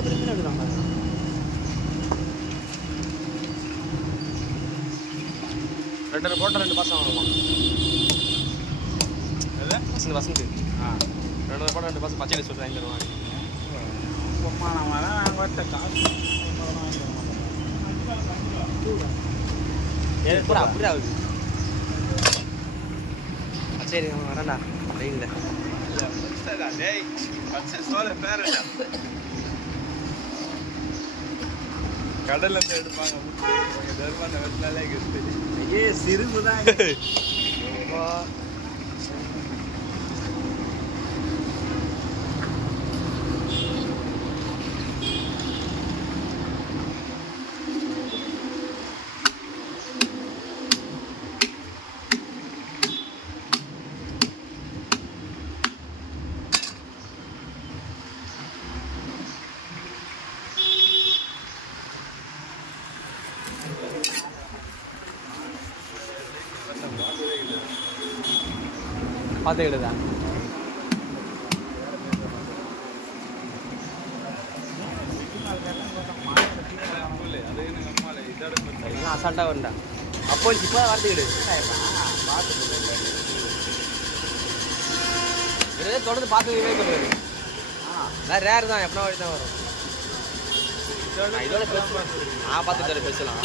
பக்கத்துல மீன் எடுக்கிறாங்க. ரெண்டு போட்ட 2 பசங்க வாங்குமா? வசந்த் 2 போட்ட 2 பசங்க பச்சை சொல்லி வாங்கி தருவாங்க. அப்படியே ஆகுது. சரி வரேன்டா வெயில்ல. கடல்ல இருந்து எடுப்பாங்க. சிறுபுதான் பார்த்துக்கிட்டுதான் அசால்ட்டா வரண்டா. அப்போ இப்போ வார்த்தைக்கிடு தொடர்ந்து பார்த்துக்கவே பண்ணுவாரு. ரேர் தான், எப்பனா வழி தான் வரும். இதோட பேசலாம். பார்த்துட்டு பேசலாம்.